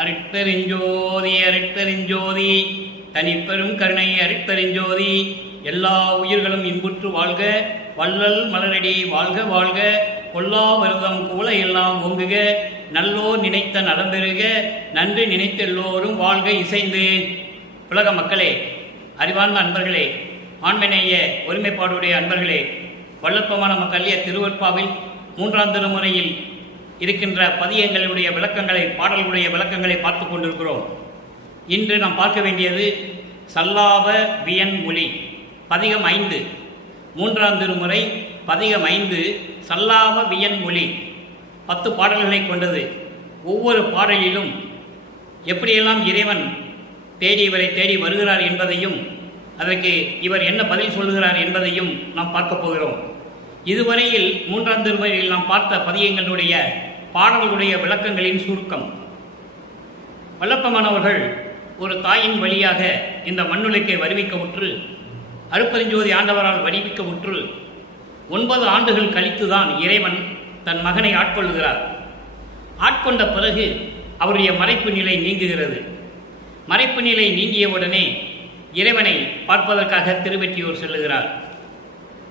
அருட்பெருஞ்சோதி அருட்பெருஞ்சோதி தனிப்பெரும் கருணை அருட்பெருஞ்சோதி. எல்லா உயிர்களும் இன்புற்று வாழ்க, வள்ளல் மலரடி வாழ்க வாழ்க, கொல்லா வருதம் கூல எல்லாம் ஓங்குக, நல்லோ நினைத்த நலம்பெறுக, நன்றி நினைத்த எல்லோரும் வாழ்க இசைந்து. உலக மக்களே, அறிவார்ந்த அன்பர்களே, ஆண்மநேய ஒருமைப்பாடுடைய அன்பர்களே, வல்லற்பமான மக்களிய திருவற்பாவில் 3ஆம் திருமுறையில் இருக்கின்ற பதியங்களுடைய விளக்கங்களை, பாடல்களுடைய விளக்கங்களை பார்த்து கொண்டிருக்கிறோம். இன்று நாம் பார்க்க வேண்டியது சல்லாப வியன் மொழி பதிகம் 5, 3ஆம் திருமுறை பதிகம் 5 சல்லாப வியன் மொழி 10 பாடல்களை கொண்டது. ஒவ்வொரு பாடலிலும் எப்படியெல்லாம் இறைவன் இவரை தேடி வருகிறார் என்பதையும், அதற்கு இவர் என்ன பதில் சொல்லுகிறார் என்பதையும் நாம் பார்க்க போகிறோம். இதுவரையில் 3ஆம் திருமுறையில் நாம் பார்த்த பதியங்களுடைய பாடல்களுடைய விளக்கங்களின் சுருக்கம். வல்லப்பமானவர்கள் ஒரு தாயின் வழியாக இந்த மண்ணுலகை வருவிக்க உற்று, அருட்பெருஞ்சோதி ஆண்டவரால் வருவிக்க உற்று 9 ஆண்டுகள் கழித்துதான் இறைவன் தன் மகனை ஆட்கொள்கிறார். ஆட்கொண்ட பிறகு அவருடைய மறைப்பு நிலை நீங்குகிறது. மறைப்பு நிலை நீங்கியவுடனே இறைவனை பார்ப்பதற்காக திருவெற்றியூர் செல்லுகிறார்.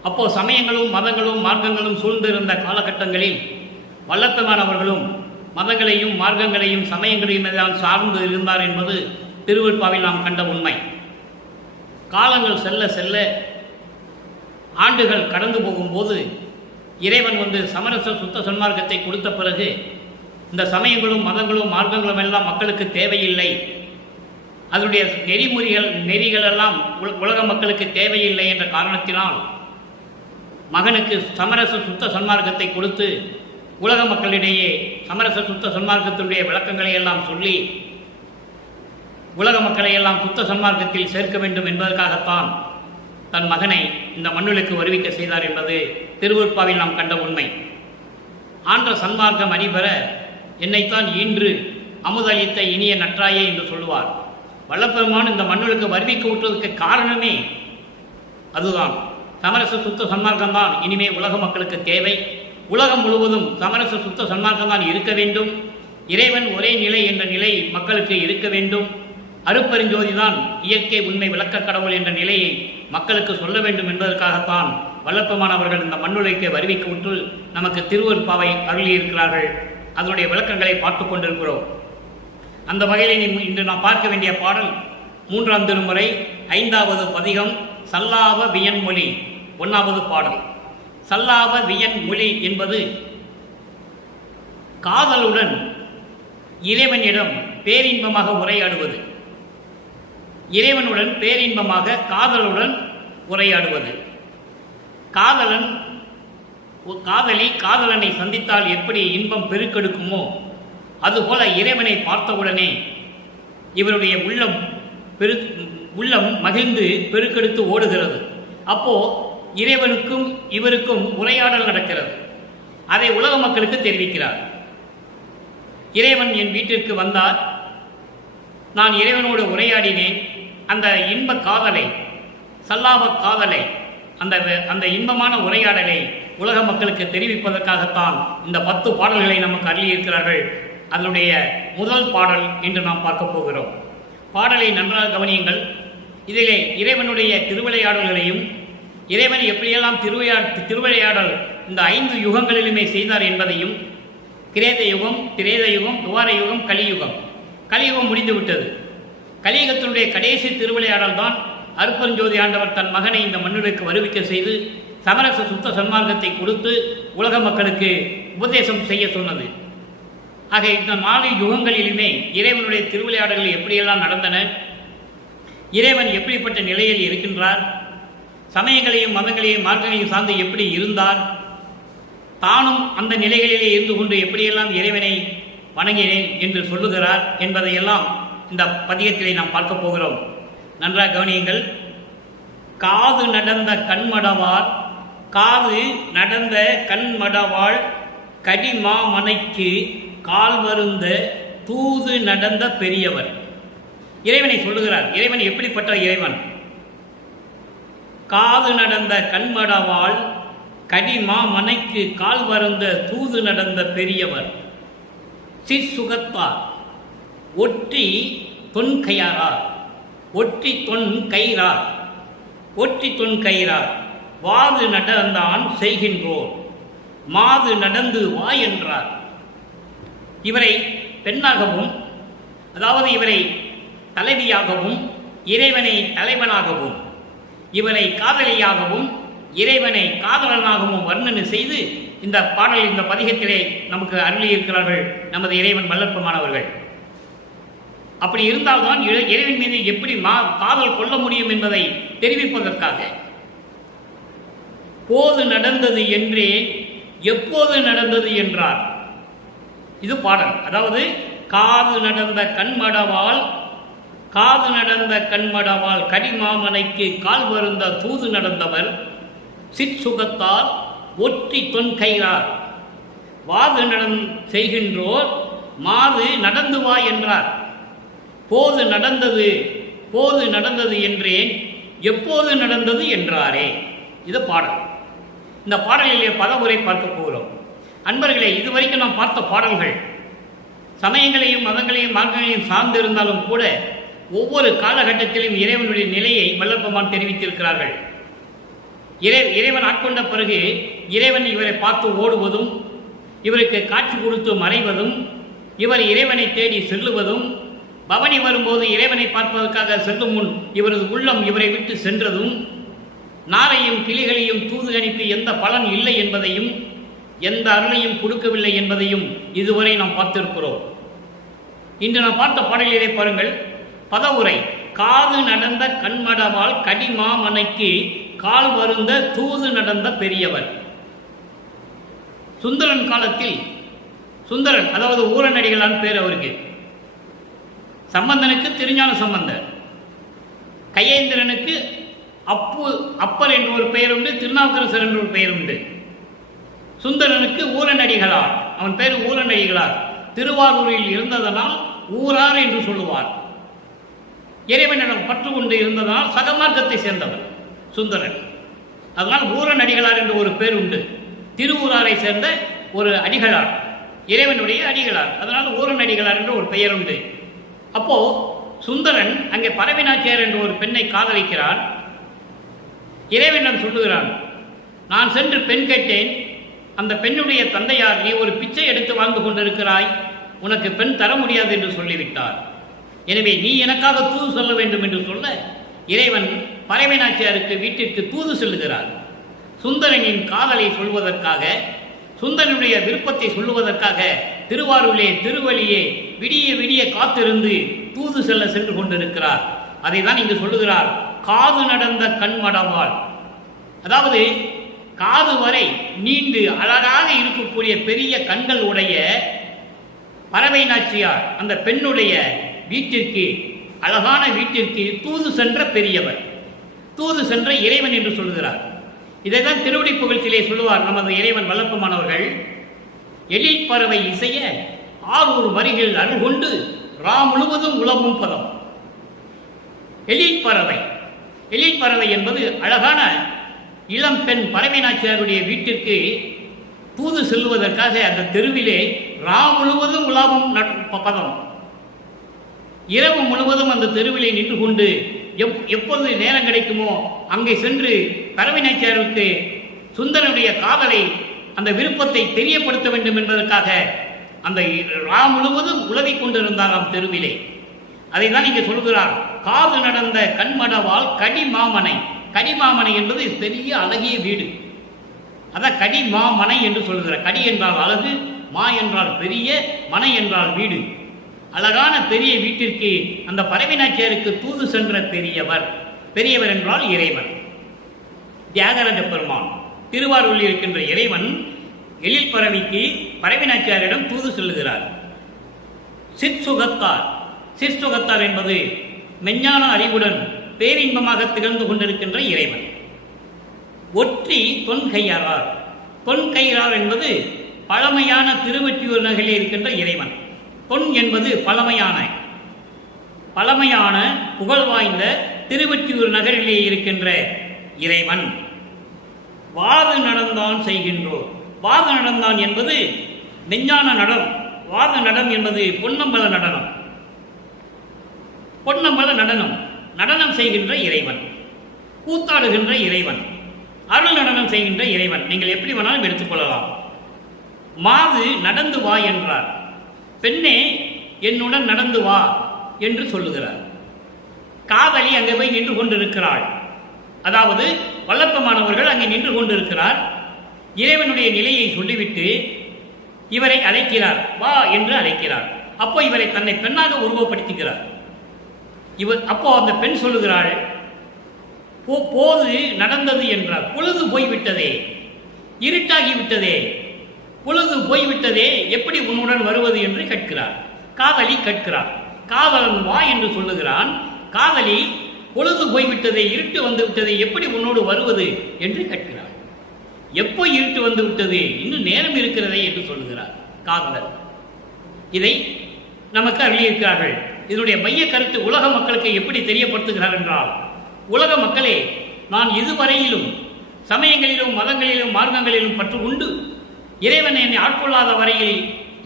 அப்போ சமயங்களும் மதங்களும் மார்க்கங்களும் சூழ்ந்திருந்த காலகட்டங்களில் வல்லப்பமானவர்களும் மதங்களையும் மார்க்கங்களையும் சமயங்களையும் தான் சார்ந்து இருந்தார் என்பது திருவெற்பாவில் நாம் கண்ட உண்மை. காலங்கள் செல்ல செல்ல ஆண்டுகள் கடந்து போகும்போது இறைவன் சமரச சுத்த சன்மார்க்கத்தை கொடுத்த பிறகு இந்த சமயங்களும் மதங்களும் மார்க்கங்களும் எல்லாம் மக்களுக்கு தேவையில்லை, அதனுடைய நெறிகள் எல்லாம் உலக மக்களுக்கு தேவையில்லை என்ற காரணத்தினால் மகனுக்கு சமரச சுத்த சன்மார்க்கத்தை கொடுத்து உலக மக்களிடையே சமரச சுத்த சன்மார்க்கத்தினுடைய விளக்கங்களை எல்லாம் சொல்லி உலக மக்களை எல்லாம் சுத்த சன்மார்க்கத்தில் சேர்க்க வேண்டும் என்பதற்காகத்தான் தன் மகனை இந்த மண்ணுலகுக்கு வருவிக்க செய்தார் என்பது திருவெற்பாவில் நாம் கண்ட உண்மை. ஆன்ற சன்மார்க்கம் அணிபெற என்னைத்தான் ஈன்று அமுதளித்த இனிய நற்றாயே என்று சொல்லுவார். வல்லப்பெருமான் இந்த மண்ணுலகுக்கு வருவிக்க விட்டதற்கு காரணமே அதுதான். சமரச சுத்த சன்மார்க்கம்தான் இனிமே உலக மக்களுக்கு தேவை, உலகம் முழுவதும் சமரச சுத்த சன்மார்க்கம்தான் இருக்க வேண்டும், இறைவன் ஒரே நிலை என்ற நிலை மக்களுக்கு இருக்க வேண்டும், அருட்பெருஞ்சோதி தான் இயற்கை உண்மை விளக்க கடவுள் என்ற நிலையை மக்களுக்கு சொல்ல வேண்டும் என்பதற்காகத்தான் வல்லப்பமானவர்கள் இந்த மண்ணுலகை வருவிக்க விட்டு நமக்கு திருவெற்பாவை அருளியிருக்கிறார்கள். அதனுடைய விளக்கங்களை பார்த்து கொண்டிருக்கிறோம். அந்த வகையில் இன்று நாம் பார்க்க வேண்டிய பாடல் 3ஆம் திருமுறை 5வது பதிகம் சல்லாப வியன் மொழி 1வது பாடல். சல்லாப வியன் மொழி என்பது காதலுடன் இறைவனிடம் பேரின்பமாக உரையாடுவது. இறைவனுடன் பேரின்பமாக காதலுடன் உரையாடுவது. காதலி காதலனை சந்தித்தால் எப்படி இன்பம் பெருக்கெடுக்குமோ அதுபோல இறைவனை பார்த்தவுடனே இவருடைய உள்ளம் மகிழ்ந்து பெருக்கெடுத்து ஓடுகிறது. அப்போ இறைவனுக்கும் இவருக்கும் உரையாடல் நடக்கிறது. அதை உலக மக்களுக்கு தெரிவிக்கிறார். இறைவன் என் வீட்டிற்கு வந்தார், நான் இறைவனோடு உரையாடினேன், அந்த இன்ப காதலை, சல்லாப காதலை, அந்த இன்பமான உரையாடலை உலக மக்களுக்கு தெரிவிப்பதற்காகத்தான் இந்த 10 பாடல்களை நமக்கு அருளியிருக்கிறார்கள். அதனுடைய முதல் பாடல் என்று நாம் பார்க்க போகிறோம். பாடலை நன்றாக கவனியுங்கள். இதிலே இறைவனுடைய திருவிளையாடல்களையும் இறைவன் எப்படியெல்லாம் திருவிளையாடல் இந்த 5 யுகங்களிலுமே செய்தார் என்பதையும், கிரேத யுகம், திரேத யுகம், துவார யுகம், கலியுகம். கலியுகம் முடிந்துவிட்டது. கலியுகத்தினுடைய கடைசி திருவிளையாடல் தான் அருட்பெருஞ்சோதி ஆண்டவர் தன் மகனை இந்த மண்ணுலகுக்கு வருவிக்க செய்து சமரச சுத்த சன்மார்க்கத்தை கொடுத்து உலக மக்களுக்கு உபதேசம் செய்ய சொன்னது. ஆக இந்த 4 யுகங்களிலுமே இறைவனுடைய திருவிளையாடல்கள் எப்படியெல்லாம் நடந்தன, இறைவன் எப்படிப்பட்ட நிலையில் இருக்கின்றார், சமயங்களையும் மதங்களையும் மார்க்கங்களையும் சார்ந்து எப்படி இருந்தார், தானும் அந்த நிலைகளிலே இருந்து கொண்டு எப்படியெல்லாம் இறைவனை வணங்கினேன் என்று சொல்லுகிறார் என்பதையெல்லாம் இந்த பதியத்திலே நாம் பார்க்க போகிறோம். நன்றாக கவனியுங்கள். காது நடந்த கண்மடவார், காது நடந்த கண்மடவாள், கடிமாமனைக்கு கால் வருந்த தூது நடந்த பெரியவர். இறைவனை சொல்லுகிறார். இறைவன் எப்படிப்பட்ட இறைவன்? காது நடந்த கண்மடவாள், கடிமாமனைக்கு கால் வருந்த தூது நடந்த பெரியவர். சிற்சுகத்தார் ஒற்றி தொன்கையாரார், ஒற்றி தொன் கயிறார், ஒற்றி தொன் கயிறார், வாது நடந்தான் செய்கின்றோர், மாது நடந்து வா என்றார். இவரை பெண்ணாகவும், அதாவது இவரை தலைவியாகவும், இறைவனை தலைவனாகவும், இவரை காதலியாகவும், இறைவனை காதலனாகவும் வர்ணனை செய்து இந்த பாடல், இந்த பதிகத்திலே நமக்கு அருளியிருக்கிறார்கள் நமது இறைவன் வல்லற்பமானவர்கள். அப்படி இருந்தால்தான் இறைவன் மீது எப்படி காதல் கொள்ள முடியும் என்பதை தெரிவிப்பதற்காக போது நடந்தது என்றே எப்போது நடந்தது என்றார். இது பாடல். அதாவது காது நடந்த கண்மடவால், காது நடந்த கண்மடவால் கடிமாமனைக்கு கால் வருந்த தூது நடந்தவர் சிற்சுகத்தால் ஒற்றி தொன் கயிறார், வாது செய்கின்றோர் மாது நடந்து வா என்றார். போது நடந்தது, போது நடந்தது என்றேன் எப்போது நடந்தது என்றாரே. இது பாடல். இந்த பாடலிலே பதவுரை பார்க்க போகிறோம். அன்பர்களே, இதுவரைக்கும் நாம் பார்த்த பாடல்கள் சமயங்களையும் மதங்களையும் மார்க்கங்களையும் சார்ந்திருந்தாலும் கூட ஒவ்வொரு காலகட்டத்திலும் இறைவனுடைய நிலையை வல்லற்பமான் தெரிவித்திருக்கிறார்கள். இறைவன் ஆட்கொண்ட பிறகு இறைவன் இவரை பார்த்து ஓடுவதும், இவருக்கு காட்சி கொடுத்து மறைவதும், இவர் இறைவனை தேடி செல்லுவதும், பவனி வரும்போது இறைவனை பார்ப்பதற்காக செல்லும் முன் இவரது உள்ளம் இவரை விட்டு சென்றதும், நாரையும் கிளிகளையும் தூது அனுப்பி எந்த பலன் இல்லை என்பதையும், எந்த அருளையும் கொடுக்கவில்லை என்பதையும் இதுவரை நாம் பார்த்திருக்கிறோம். இன்று நாம் பார்த்த பாடலிலே பாருங்கள். பதவுரை: காது நடந்த கண்மடவால் கடிமாமனைக்கு கால் வருந்த தூது நடந்த பெரியவர். சுந்தரன் காலத்தில், சுந்தரன் அதாவது ஊரநடிகளான் பேர் அவருக்கு, சம்பந்தனுக்கு திருஞான சம்பந்தர், கையேந்திரனுக்கு அப்பர் என்ற ஒரு பெயர் உண்டு, திருநாவுக்கரசர் என்ற ஒரு பெயர் உண்டு. சுந்தரனுக்கு ஊரநடிகளார், அவன் பேர் ஊரநடிகளார். திருவாரூரில் இருந்ததனால் ஊரார் என்று சொல்லுவார். இறைவனிடம் பற்று கொண்டு இருந்ததனால் சகமார்க்கத்தை சேர்ந்தவர் சுந்தரன். அதனால் ஊரநடிகளார் என்ற ஒரு பேர் உண்டு. திருவூராரை சேர்ந்த ஒரு அடிகளார், இறைவனுடைய அடிகளார். அதனால் ஊரநடிகளார் என்ற ஒரு பெயர் உண்டு. அப்போ சுந்தரன் அங்கே பரவினாச்சியார் என்ற ஒரு பெண்ணை காதலிக்கிறான். இறைவனிடம் சொல்லுகிறான், நான் சென்று பெண் கேட்டேன், அந்த பெண்ணுடைய தந்தையார் நீ ஒரு பிச்சை எடுத்து வாழ்ந்து கொண்டிருக்கிறாய், உனக்கு பெண் தர முடியாது என்று சொல்லிவிட்டார். எனவே நீ எனக்காக தூது சொல்ல வேண்டும் என்று சொல்ல இறைவன் பரவினாச்சியாருக்கு வீட்டிற்கு தூது செல்லுகிறார். சுந்தரனின் காதலை சொல்வதற்காக, சுந்தரனுடைய விருப்பத்தை சொல்லுவதற்காக திருவாரூரிலே திருவழியே விடிய விடிய காத்திருந்து தூது சென்று கொண்டிருக்கிறார். அதை தான் இங்கு சொல்லுகிறார், காது நடந்த கண்மடவால். அதாவது காது வரை நீண்டு அழகாக இருக்கக்கூடிய பெரிய கண்கள் உடைய பறவை நாச்சியார் அந்த பெண்ணுடைய வீட்டிற்கு, அழகான வீட்டிற்கு தூது சென்ற பெரியவர், தூது சென்ற இறைவன் என்று சொல்கிறார். இதைதான் திருவடி புகழ்ச்சியிலே சொல்லுவார் நமது இறைவன் வல்லற்பமானவர்கள். எழிற்பறவை இசைய ஆரூர் வரிகள் அருள்கொண்டு ரா முழுவதும் உலவும் பதம். எழிற்பறவை, எழிற்பறவை என்பது அழகான இளம் பெண் பறவை நாச்சியாருடைய வீட்டிற்கு தூது செல்வதற்காக அந்த தெருவிலே ரா முழுவதும் உலாவும் பதம். இரவு முழுவதும் அந்த தெருவிலே நின்று கொண்டு எப்போது நேரம் கிடைக்குமோ அங்கே சென்று பறவை நாச்சியாருக்கு சுந்தரனுடைய காதலை, அந்த விருப்பத்தை தெரியப்படுத்த வேண்டும் என்பதற்காக அந்த ரா முழுவதும் உலவிக் கொண்டிருந்தாராம் தெருவிலே. அதை தான் இங்கே சொல்கிறார், காது நடந்த கண்மடவால் கடிமாமனை. கடிமாமனை என்பது பெரிய அழகிய வீடு, அதான் கடிமாமனை என்று சொல்கிறார். கடி என்றால் அழகு, மா என்றால் பெரிய, மனை என்றால் வீடு. அழகான பெரிய வீட்டிற்கு அந்த பறவை நாச்சியாருக்கு தூது சென்ற பெரியவர். பெரியவர் என்றால் இறைவன், தியாகராஜ பெருமான். திருவாரூரில் இருக்கின்ற இறைவன் எழில் பறவைக்கு பறவை நாச்சியாரிடம் தூது செல்லுகிறார். சிற்சுகத்தார், சிற்சுகத்தார் என்பது மெஞ்ஞான அறிவுடன் பேரின்பமாக திகழ்ந்து கொண்டிருக்கின்ற இறைவன். ஒற்றி தொன்கையாரார், தொன்கையார் என்பது பழமையான திருவொற்றியூர் நகரில் இருக்கின்ற இறைவன். தொன் என்பது பழமையான, பழமையான புகழ் வாய்ந்த திருவொற்றியூர் நகரிலே இருக்கின்ற இறைவன். வாது நடந்தான் செய்கின்றோர். வாது நடந்தான் என்பது மெஞ்ஞான நடம், வாது நடம் என்பது பொன்னம்பல நடனம். பொன்னம்பல நடனம், நடனம் செய்கின்ற இறைவன், கூத்தாடுகின்ற இறைவன், அருள் நடனம் செய்கின்ற இறைவன், நீங்கள் எப்படி வேணாலும் எடுத்துக்கொள்ளலாம். மாது நடந்து வா என்றார். பெண்ணே என்னுடன் நடந்து வா என்று சொல்லுகிறார். காதலி அங்கே போய் நின்று கொண்டிருக்கிறாள். அதாவது வல்லப்பமானவர்கள் அங்கே நின்று கொண்டிருக்கிறார். இறைவனுடைய நிலையை சொல்லிவிட்டு இவரை அழைக்கிறார், வா என்று அழைக்கிறார். அப்போ இவரை தன்னை பெண்ணாக உருவப்படுத்துகிறார். அப்போ அந்த பெண் சொல்லுகிறாள், போது நடந்தது என்றார். பொழுது போய்விட்டதே, இருட்டாகிவிட்டதே, பொழுது போய்விட்டதே, எப்படி உன்னுடன் வருவது என்று கேட்கிறார். காதலி கேட்கிறார். காதலன் வா என்று சொல்லுகிறான். காதலி பொழுது போய்விட்டதே, இருட்டு வந்து விட்டதே, எப்படி உன்னோடு வருவது என்று கேட்கிறார். எப்போ இருட்டு வந்து விட்டது, இன்னும் நேரம் இருக்கிறதே என்று சொல்லுகிறார் காதலர். இதை நமக்கு அருளியிருக்கிறார்கள். இதனுடைய மைய கருத்து உலக மக்களுக்கு எப்படி தெரியப்படுத்துகிறார் என்றால், உலக மக்களே, நான் இதுவரையிலும் சமயங்களிலும் மதங்களிலும் மார்க்கங்களிலும் பற்று உண்டு இறைவன் என்னை ஆட்கொள்ளாத வரையில்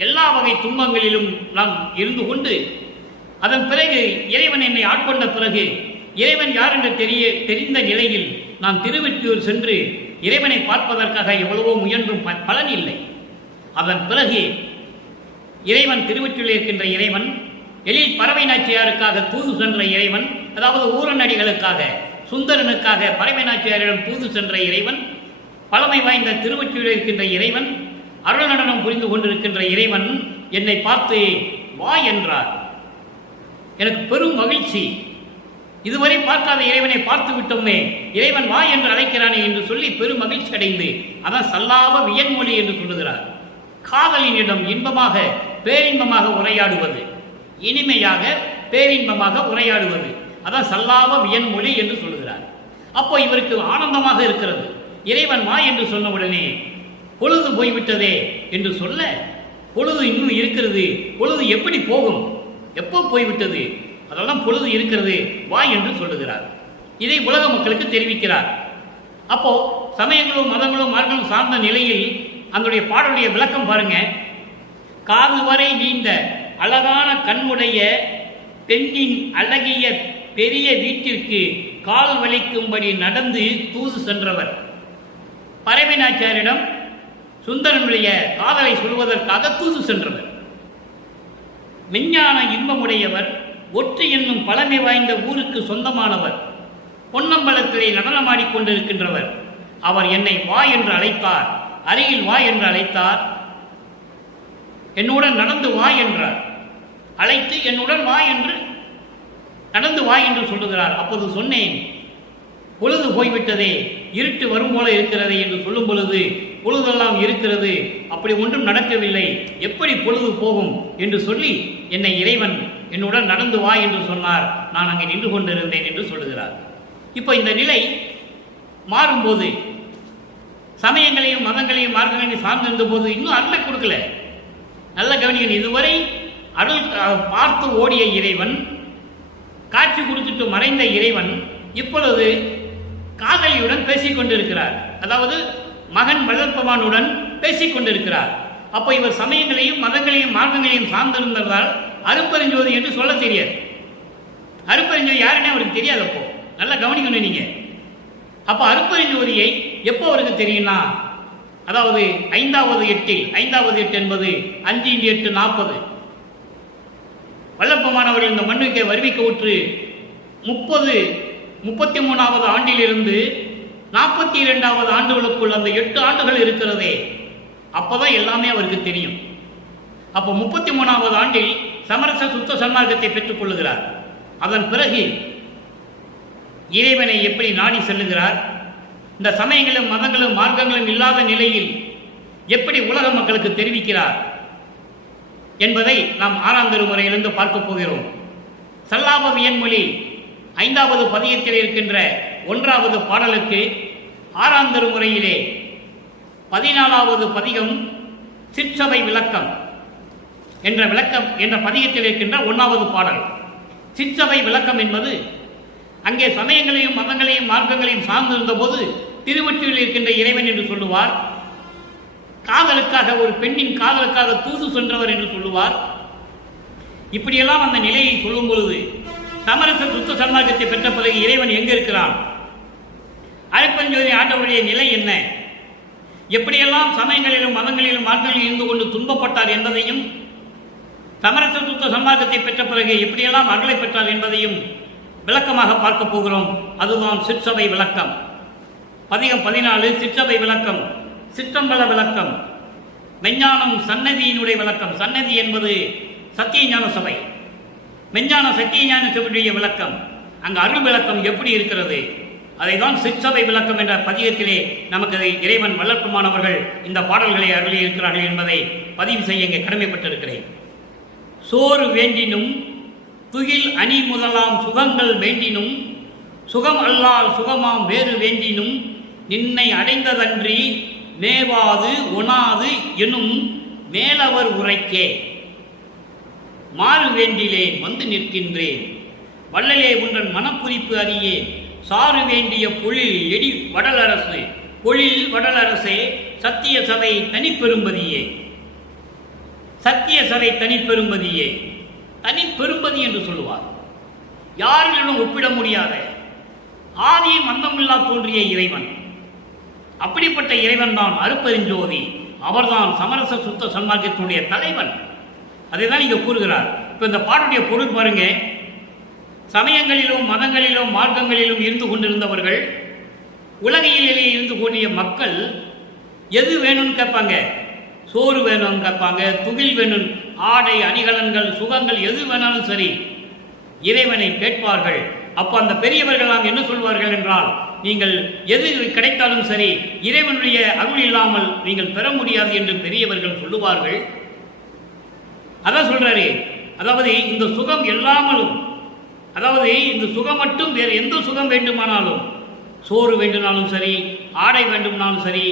எல்லா வகை துன்பங்களிலும் நான் இருந்து கொண்டு, அதன் பிறகு இறைவன் என்னை ஆட்கொண்ட பிறகு இறைவன் யார் என்று தெரிந்த நிலையில் நான் திருவெற்றியூர் சென்று இறைவனை பார்ப்பதற்காக எவ்வளவோ முயன்றும் பலன் இல்லை. அதன் பிறகு இறைவன் திருவெற்றியூரில் இருக்கின்ற இறைவன், எழில் பறவை நாச்சியாருக்காக தூது சென்ற இறைவன், அதாவது ஊரநடிகளுக்காக சுந்தரனுக்காக பறவை நாச்சியாரிடம் தூது சென்ற இறைவன், பழமை வாய்ந்த திருவெற்றியூரில் இருக்கின்ற இறைவன், அருள் நடனம் புரிந்து கொண்டிருக்கின்ற இறைவன் என்னை பார்த்து வா என்றார். எனக்கு பெரும் மகிழ்ச்சி. இதுவரை பார்க்காத இறைவனை பார்த்து விட்டோமே, இறைவன் வா என்று அழைக்கிறானே என்று சொல்லி பெரும் மகிழ்ச்சி அடைந்து, அதான் சல்லாப வியன்மொழி என்று சொல்லுகிறார். காதலினிடம் இன்பமாக பேரின்பமாக உரையாடுவது, இனிமையாக பேரின்பமாக உரையாடுவது, அதான் சல்லாப வியன்மொழி என்று சொல்லுகிறார். அப்போ இவருக்கு ஆனந்தமாக இருக்கிறது. இறைவன் வா என்று சொன்ன உடனே பொழுது போய்விட்டதே என்று சொல்ல, பொழுது இன்னும் இருக்கிறது, பொழுது எப்படி போகும், எப்போ போய்விட்டது, அதெல்லாம் பொழுது இருக்கிறது, வா என்று சொல்லுகிறார். இதை உலக மக்களுக்கு தெரிவிக்கிறார். அப்போ சமயங்களும் மதங்களும் மார்களும் சார்ந்த நிலையில் அதனுடைய பாடலுடைய விளக்கம் பாருங்க. காது வரை நீண்ட அழகான கண்ணுடைய பெண்ணின் அழகிய பெரிய வீட்டிற்கு கால் வலிக்கும்படி நடந்து தூது சென்றவர். பறவை நாச்சியாரிடம் சுந்தரனுடைய காதலை சொல்வதற்காக தூது சென்றவர். விஞ்ஞான இன்பமுடையவர், ஒற்று என்னும் பழமை வாய்ந்த ஊருக்கு சொந்தமானவர், பொன்னம்பலத்திலே நடனமாடிக்கொண்டிருக்கின்றவர். அவர் என்னை வா என்று அழைத்தார், அருகில் வா என்று அழைத்தார், என்னுடன் நடந்து வா என்றார். அழைத்து என்னுடன் வா என்று நடந்து வா என்று சொல்லுகிறார். அப்போது சொன்னேன், பொழுது போய்விட்டதே, இருட்டு வரும் போல இருக்கிறதே என்று சொல்லும் பொழுது, பொழுதெல்லாம் இருக்கிறது, அப்படி ஒன்றும் நடக்கவில்லை, எப்படி பொழுது போகும் என்று சொல்லி என்னை இறைவன் என்னுடன் நடந்து வா என்று சொன்னார். நான் அங்கே நின்று கொண்டிருந்தேன் என்று சொல்லுகிறார். இப்போ இந்த நிலை மாறும்போது, சமயங்களையும் மதங்களையும் மார்க்கங்களையும் சார்ந்திருந்த போது இன்னும் அருளை கொடுக்கல. நல்ல கவனிகள். இதுவரை அருள் பார்த்து ஓடிய இறைவன், காட்சி கொடுத்துட்டு மறைந்த இறைவன் இப்பொழுது காதலியுடன் பேசிக் கொண்டிருக்கிறார். அதாவது மகன் வளர்ப்பவானுடன் பேசிக் கொண்டிருக்கிறார். அப்போ இவர் சமயங்களையும் மதங்களையும் மார்க்கங்களையும் சார்ந்திருந்ததால் அருப்பெருஞ்சோதி என்று சொல்ல தெரியாது. அருப்பெருஞ்சோதி யாருன்னே அவருக்கு தெரியாது. அப்போ நல்லா கவனிக்கணும் நீங்க. அப்போ அருப்பெருஞ்சோதியை எப்போ அவருக்கு தெரியும்னா, அதாவது 5வது எட்டில், 5வது எட்டு என்பது 5 × 8 40. வல்லப்பமானவர்கள் இந்த மண்ணுக்கு வருவிக்க உற்று 33வது ஆண்டிலிருந்து 42வது ஆண்டுகளுக்குள் அந்த 8 ஆண்டுகள் இருக்கிறதே, அப்போதான் எல்லாமே அவருக்கு தெரியும். அப்போ 33வது ஆண்டில் சமரச சுத்த சன்மார்க்கத்தை பெற்றுக் கொள்ளுகிறார். அதன் பிறகு இறைவனை எப்படி நாடி செல்லுகிறார், இந்த சமயங்களும் மதங்களும் மார்க்கங்களும் இல்லாத நிலையில் எப்படி உலக மக்களுக்கு தெரிவிக்கிறார் என்பதை நாம் 6ஆம் திருமுறையிலிருந்து பார்க்க போகிறோம். சல்லாப வியன்மொழி 5வது பதிகத்தில் இருக்கின்ற 1வது பாடலுக்கு 6ஆம் திருமுறையிலே 14வது பதிகம் சிற்சபை விளக்கம் என்ற பதிகத்தில் இருக்கின்ற 1வது பாடல். சிற்சபை விளக்கம் என்பது அங்கே சமயங்களையும் மதங்களையும் மார்க்கங்களையும் சார்ந்திருந்த போது திருவொற்றியூரில் இருக்கின்ற இறைவன் என்று சொல்லுவார். காதலுக்காக, ஒரு பெண்ணின் காதலுக்காக தூது சென்றவர் என்று சொல்லுவார். இப்படியெல்லாம் அந்த நிலையை சொல்லும் பொழுது சமரச சுத்த சன்மார்க்கத்தை பெற்ற பிறகு இறைவன் எங்கு இருக்கிறான்? அரைப்பஞ்சோதி ஆண்டவருடைய நிலை என்ன? எப்படியெல்லாம் சமயங்களிலும் மதங்களிலும் மார்க்கங்களிலும் இருந்து கொண்டு துன்பப்பட்டார் என்பதையும், சமரச சுத்த சன்மார்க்கத்தை பெற்ற பிறகு எப்படியெல்லாம் அருளை பெற்றார் என்பதையும் விளக்கமாக பார்க்க போகிறோம். அதுதான் சிற்சபை விளக்கம். பதிகம் 14 சிற்றபை விளக்கம், சிற்றம்பல விளக்கம், மெஞ்ஞானம் சன்னதியினுடைய விளக்கம். சன்னதி என்பது சத்தியஞான சபை, மெஞ்ஞான சத்தியஞான சபையுடைய விளக்கம். அங்கு அருள் விளக்கம் எப்படி இருக்கிறது, அதை தான் சிற்சபை விளக்கம் என்ற பதிகத்திலே நமக்கு இறைவன் வல்லற்பமானவர்கள் இந்த பாடல்களை அருளி இருக்கிறார்கள் என்பதை பதிவு செய்ய இங்கே கடமைப்பட்டிருக்கிறேன். சோறு வேண்டினும் துகில் அணி முதலாம் சுகங்கள் வேண்டினும், சுகம் அல்லால் சுகமாம் வேறு வேண்டினும், நின்னை அடைந்ததன்றி மேவாது ஒணாது எனும் மேலவர் உரைக்கே. மாறு வேண்டிலேன் வந்து நிற்கின்றேன், வள்ளலே உன்றன் மனக்குறிப்பு அறியேன். சாறு வேண்டிய பொழில் எடி வடலரசு, பொழில் வடலரசே சத்திய சபை தனிப்பெரும்பதியே. சத்திய சபை தனிப்பெரும்பதியே, தனிப்பெரும்பதி என்று சொல்லுவார். யாரிலும் ஒப்பிட முடியாத ஆதியும் அந்தமில்லா தோன்றிய இறைவன். அப்படிப்பட்ட இறைவன் தான் அருப்பெருஞ்சோதி. அவர்தான் சமரச சுத்த சன்மார்க்கத்தினுடைய தலைவன். அதை தான் இங்கே கூறுகிறார். இப்போ இந்த பாட்டுடைய பொருள் பாருங்க. சமயங்களிலும் மதங்களிலும் மார்க்கங்களிலும் இருந்து கொண்டிருந்தவர்கள், உலகிலே இருந்து கொண்டிய மக்கள் எது வேணும்னு கேட்பாங்க? சோறு வேணும்னு கேட்பாங்க, துகில் வேணும், ஆடை அணிகலன்கள் சுகங்கள் எது வேணாலும் சரி இறைவனை கேட்பார்கள். அப்போ அந்த பெரியவர்களாம் என்ன சொல்வார்கள் என்றால், நீங்கள் எது கிடைத்தாலும் சரி இறைவனுடைய அருள் இல்லாமல் நீங்கள் பெற முடியாது என்று பெரியவர்கள் சொல்லுவார்கள். அதான் சொல்றாரு. அதாவது இந்த சுகம் எல்லாமலும், அதாவது இந்த சுகம் மட்டும் வேறு எந்த சுகம் வேண்டுமானாலும், சோறு வேண்டுமானாலும் சரி, ஆடை வேண்டுமானாலும் சரி,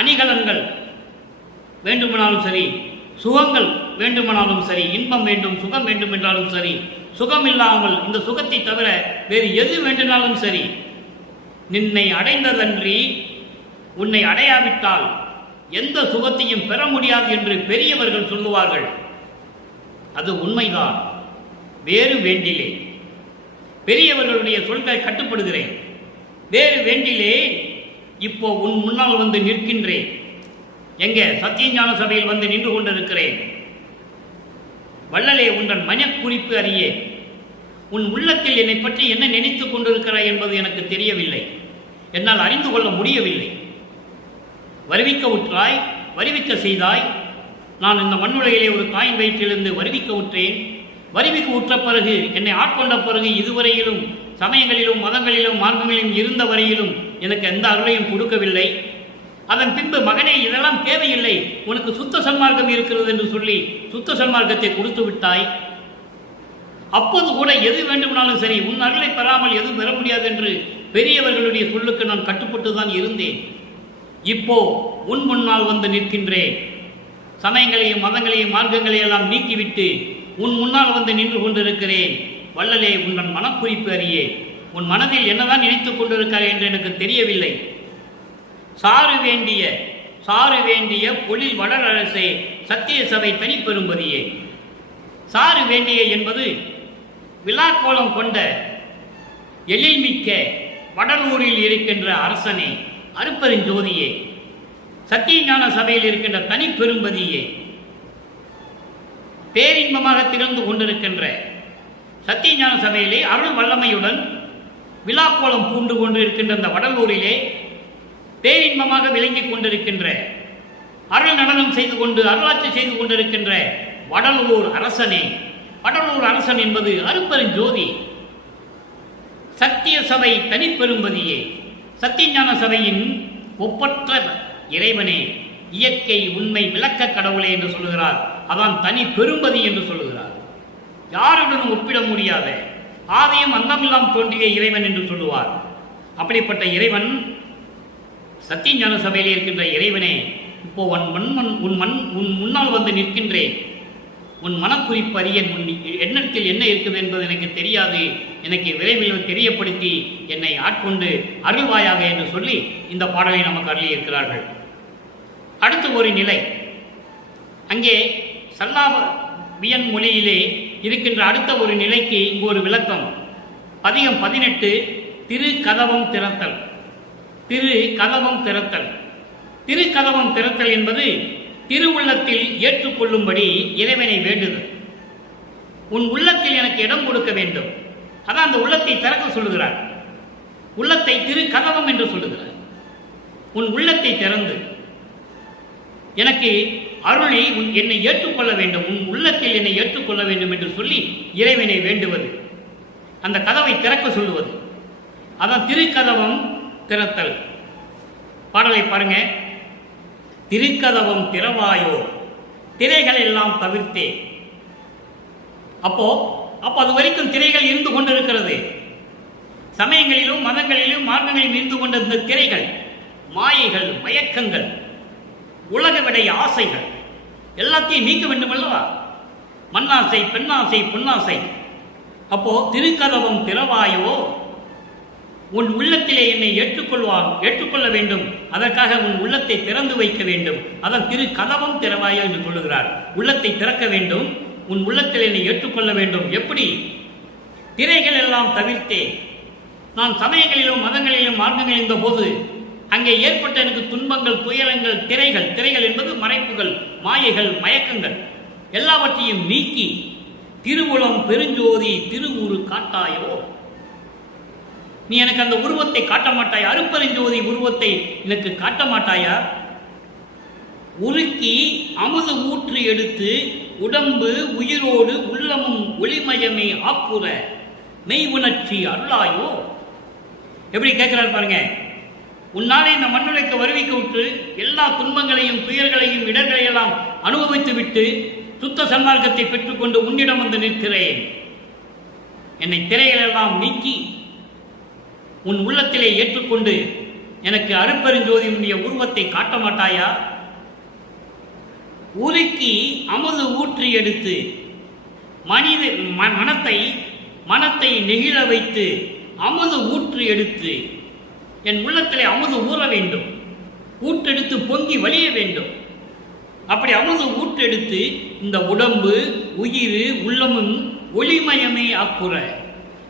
அணிகலன்கள் வேண்டுமானாலும் சரி, சுகங்கள் வேண்டுமானாலும் சரி, இன்பம் வேண்டும் சுகம் வேண்டும் என்றாலும் சரி, சுகம் இல்லாமல் இந்த சுகத்தை தவிர வேறு எது வேண்டுமானாலும் சரி, நின்னை அடைந்ததன்றி உன்னை அடையாவிட்டால் எந்த சுகத்தையும் பெற முடியாது என்று பெரியவர்கள் சொல்லுவார்கள். அது உண்மைதான். வேறு வேண்டிலே, பெரியவர்களுடைய சொல்களை கட்டுப்படுகிறேன். வேறு வேண்டிலே இப்போ உன் முன்னால் வந்து நிற்கின்றேன். எங்க? சத்தியஞான சபையில் வந்து நின்று கொண்டிருக்கிறேன். வள்ளலே உன்றன் மனக்குறிப்பு அறியே. உன் உள்ளத்தில் என்னை பற்றி என்ன நினைத்துக் கொண்டிருக்கிறாய் என்பது எனக்கு தெரியவில்லை, என்னால் அறிந்து கொள்ள முடியவில்லை. வருவிக்க உற்றாய், வருவிக்க செய்தாய். நான் இந்த மண்ணுலகிலே ஒரு தாயின் வயிற்றிலிருந்து வருவிக்க உற்றேன். வருவிக்க உற்ற பிறகு, என்னை ஆட்கொண்ட பிறகு, இதுவரையிலும் சமயங்களிலும் மதங்களிலும் மார்க்கங்களிலும் இருந்த வரையிலும் எனக்கு எந்த அருளையும் கொடுக்கவில்லை. அதன் பின்பு, மகனே இதெல்லாம் தேவையில்லை, உனக்கு சுத்த சன்மார்க்கம் இருக்கிறது என்று சொல்லி சுத்த சன்மார்க்கத்தை கொடுத்து விட்டாய். அப்போது கூட எது வேண்டுமானாலும் சரி உன் அருளை பெறாமல் எதுவும் பெற முடியாது என்று பெரியவர்களுடைய சொல்லுக்கு நான் கட்டுப்பட்டு தான் இருந்தேன். இப்போ உன் முன்னால் வந்து நிற்கின்றேன். சமயங்களையும் மதங்களையும் மார்க்கங்களையும் எல்லாம் நீக்கிவிட்டு உன் முன்னால் வந்து நின்று கொண்டிருக்கிறேன். வள்ளலே உன் மனக்குறிப்பு அறியே. உன் மனதில் என்னதான் நினைத்துக் கொண்டிருக்கிறாய் என்று எனக்கு தெரியவில்லை. சாறு வேண்டிய பொழில் வடலரசே சத்திய சபை தனிப்பெரும்பதியே. சாறு வேண்டிய என்பது விழாக்கோலம் கொண்ட எழில்மிக்க வடலூரில் இருக்கின்ற அரசனே, அருப்பெருஞ்சோதியே, சத்தியஞான சபையில் இருக்கின்ற தனிப்பெரும்பதியே, பேரின்பமாக திகழ்ந்து கொண்டிருக்கின்ற சத்தியஞான சபையிலே அருள் வல்லமையுடன் விழாக்கோலம் பூண்டு கொண்டு இருக்கின்ற அந்த வடலூரிலே பேரின்பமாக விளங்கிக் கொண்டிருக்கின்ற, அருள் நடனம் செய்து கொண்டு அருளாட்சி செய்து கொண்டிருக்கின்ற வடலூர் அரசனே. வடலூர் அரசன் என்பது அருப்பெருஞ்சோதி, சத்திய சபை தனிப்பெரும்பதியே, சத்தியஞான சபையின் ஒப்பற்ற இறைவனே, இயற்கை உண்மை விளக்க கடவுளே என்று சொல்லுகிறார். அதான் தனி பெரும்பதி என்று சொல்லுகிறார். யாருடனும் ஒப்பிட முடியாத ஆதியும் அந்தமில்லாம் தோன்றிய இறைவன் என்று சொல்லுவார். அப்படிப்பட்ட இறைவன், சத்தியஞான சபையில் இருக்கின்ற இறைவனே, இப்போ உன் முன்னால் வந்து நிற்கின்றேன். உன் மனக்குறிப்பு அறிய, உன் எண்ணத்தில் என்ன இருக்குது என்பது எனக்கு தெரியாது. எனக்கு விரைவில் தெரியப்படுத்தி என்னை ஆட்கொண்டு அருள்வாயாக என்று சொல்லி இந்த பாடலை நமக்கு அருளியிருக்கிறார்கள். அடுத்து ஒரு நிலை, அங்கே சல்லாவியன் மொழியிலே இருக்கின்ற அடுத்த ஒரு நிலைக்கு இங்கு ஒரு விளக்கம். பதிகம் 18 திரு கதவம் திறத்தல். திரு கதவம் திறத்தல். திரு கதவம் திறத்தல் என்பது திருவுள்ளத்தில் ஏற்றுக்கொள்ளும்படி இறைவனை வேண்டுதல். உன் உள்ளத்தில் எனக்கு இடம் கொடுக்க வேண்டும். அதான் அந்த உள்ளத்தை திறக்க சொல்லுகிறார். உள்ளத்தை திரு கதவம் என்று சொல்லுகிறார். உன் உள்ளத்தை திறந்து எனக்கு அருளை என்னை ஏற்றுக்கொள்ள வேண்டும், உன் உள்ளத்தில் என்னை ஏற்றுக்கொள்ள வேண்டும் என்று சொல்லி இறைவனை வேண்டுவது, அந்த கதவை திறக்க சொல்லுவது. அதான் திருக்கதவம் திறத்தல். பாடலை பாருங்க. திருக்கதவம் திறவாயோ திரைகள் எல்லாம் தவிர்த்தே. அப்போ அது வரைக்கும் திரைகள் இருந்து கொண்டிருக்கிறது. சமயங்களிலும் மதங்களிலும் மார்க்கங்களிலும் இருந்து கொண்ட இந்த திரைகள், மாயைகள், மயக்கங்கள், உலக விடை ஆசைகள் எல்லாத்தையும் நீக்க வேண்டும் அல்லவா? மண்ணாசை, பெண்ணாசை, பொன்னாசை. அப்போ திருக்கதவம் திறவாயோ, உன் உள்ளத்திலே என்னை ஏற்றுக்கொள்ள வேண்டும், அதற்காக உன் உள்ளத்தை திறந்து வைக்க வேண்டும். அதான் திரு கதவம் திறவாயோ என்று சொல்லுகிறார். உள்ளத்தை திறக்க வேண்டும், உன் உள்ளத்தில் என்னை ஏற்றுக்கொள்ள வேண்டும். எப்படி? திரைகள் எல்லாம் தவிர்த்தே. நான் சமயங்களிலும் மதங்களிலும் மார்க்கங்கள் இருந்த போது அங்கே ஏற்பட்ட எனக்கு துன்பங்கள், துயரங்கள், திரைகள் என்பது மறைப்புகள், மாயைகள், மயக்கங்கள் எல்லாவற்றையும் நீக்கி திருவுளம் பெருஞ்சோதி திருவுரு காட்டாயோ. நீ எனக்கு அந்த உருவத்தை காட்ட மாட்டாயா? அருப்பெருஞ்சோதி உருவத்தை எனக்கு காட்ட மாட்டாயா? உருக்கி அமுது ஊற்றி எடுத்து உடம்பு உயிரோடு உள்ளமும் ஒளிமயமே ஆக்குற மெய் உணர்ச்சி அருளாயோ. எப்படி கேட்கிறார் பாருங்க. உன்னாலே இந்த மண்ணுலைக்கு வருவிக்க விட்டு எல்லா துன்பங்களையும், துயர்களையும், இடர்களையெல்லாம் அனுபவித்து விட்டு சுத்த சன்மார்க்கத்தை பெற்றுக்கொண்டு உன்னிடம் வந்து நிற்கிறேன். என்னை திரைகளெல்லாம் நீக்கி உன் உள்ளத்திலே ஏற்றுக்கொண்டு எனக்கு அருப்பெருஞ்சோதியுடைய உருவத்தை காட்ட மாட்டாயா? உருக்கி அமுது ஊற்றி எடுத்து மனத்தை நெகிழ வைத்து அமுது ஊற்றி எடுத்து என் உள்ளத்திலே அமுது ஊற வேண்டும், ஊற்றெடுத்து பொங்கி வழிய வேண்டும். அப்படி அமுது ஊற்றெடுத்து இந்த உடம்பு, உயிர், உள்ளமும் ஒளிமயமே ஆக்குற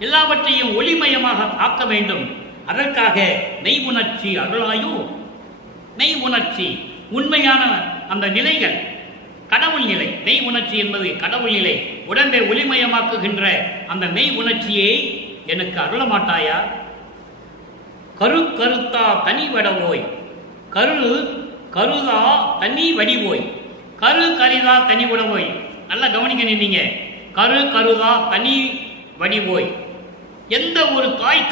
எல்லாவற்றையும் ஒளிமயமாக ஆக்க வேண்டும். அதற்காக மெய் உணர்ச்சி அருளாயோ. மெய் உணர்ச்சி உண்மையான அந்த நிலைகள், கடவுள் நிலை. மெய் உணர்ச்சி என்பது கடவுள் நிலை. உடம்பை ஒளிமயமாக்குகின்ற அந்த மெய் உணர்ச்சியை எனக்கு அருள மாட்டாயா? கருத்தா தனி வடவோய். கருதா தனி வடிவோய். கரிதா தனி உடவோய். நல்லா கவனிக்க நின்னீங்க. கருதா தனி வடிவோய். எந்த ஒரு தாய்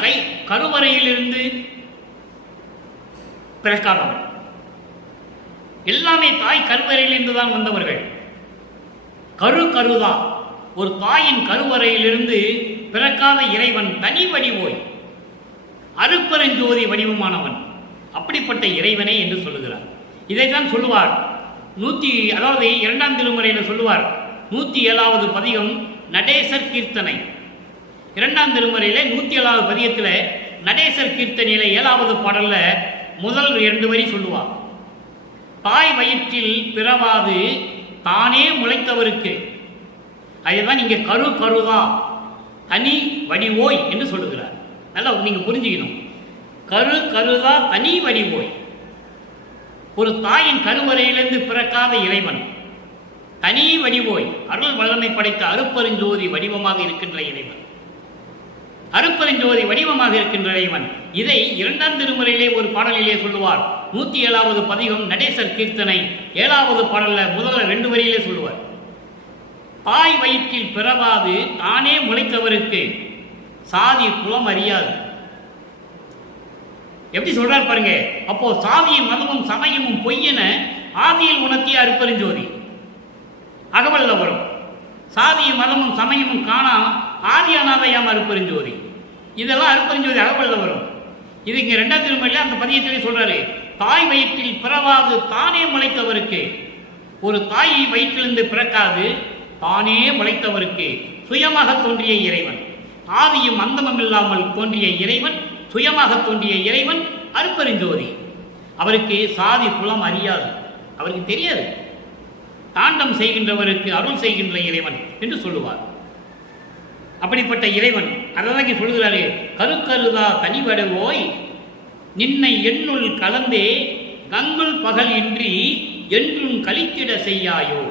கருவறையிலிருந்து பிறக்காதவன். எல்லாமே தாய் கருவறையிலிருந்து தான் வந்தவர்கள். கருதா ஒரு தாயின் கருவறையிலிருந்து பிறக்காத இறைவன் தனி வடிவோய், அருப்பெருஞ்சோதி வடிவமானவன். அப்படிப்பட்ட இறைவனை என்று சொல்லுகிறார். இதைத்தான் சொல்லுவார் அதாவது 2ஆம் திருமுறையில் சொல்லுவார். 107வது பதிகம் நடேசர் கீர்த்தனை. 2ஆம் திருமுறையில் 107வது பதிகத்தில் நடேசர் கீர்த்தனையில 7வது பாடல்ல முதல் 2 வரி சொல்லுவார். தாய் வயிற்றில் பிறவாது தானே முளைத்தவருக்கு. அதுதான் இங்கே கருதா தனி வடிவோய் என்று சொல்லுகிறார். நல்லா நீங்க புரிஞ்சுக்கணும். கருதா தனி வடிவோய். ஒரு தாயின் கருவறையிலிருந்து பிறக்காத இறைவன் தனி வடிவோய், அருள் வல்லமை படைத்த அருப்பெருஞ்சோதி வடிவமாக இருக்கின்ற இறைவன். அருப்பெருஞ்சோதி வடிவமாக இருக்கின்ற இறைவன். இதை 2ஆம் திருமுறையிலே ஒரு பாடலிலே சொல்லுவார். 107வது பதிகம் நடேசர் கீர்த்தனை 7வது பாடல்ல முதல்ல 2 வரியிலே சொல்லுவார். தாய் வயிற்றில் பிறவாது தானே முளைத்தவருக்கு சாதி குலம் அறியாது. எப்படி சொல்றார் பாருங்க. அப்போ சாதியும் மதமும் சமயமும் பொய்யென ஆதியில் உணர்த்திய அருப்பெருஞ்சோதி அகவல்ல வரும். சாதியும் மதமும் சமயமும் காணா ஆதி அநாதையாம் அருப்பெருஞ்சோதி. இதெல்லாம் அருப்பெருஞ்சோதி அகவல்ல வரும். இது இங்க 2ஆம் திருமுறையில அந்த பதியத்திலே சொல்றாரு. தாய் வயிற்றில் பிறவாது தானே முளைத்தவருக்கு. ஒரு தாய் வயிற்றிலிருந்து பிறக்காது தானே முளைத்தவருக்கு சுயமாக தோன்றிய இறைவன், ஆதியும் அந்தமும் இல்லாமல் தோன்றிய இறைவன், சுயமாக தோன்றிய இறைவன் அருப்பெருஞ்சோதி. அவருக்கு சாதி குலம் அறியாது, அவருக்கு தெரியாது. தாண்டம் செய்கின்றவருக்கு அருள் செய்கின்ற இறைவன் என்று சொல்லுவார். அப்படிப்பட்ட இறைவன் அதான் சொல்கிறாரு, கருக்கருதா தனிவடவோய் நின்னை எண்ணுள் கலந்தே கங்குள் பகல் இன்றி என்றும் கலித்திட செய்யாயோ.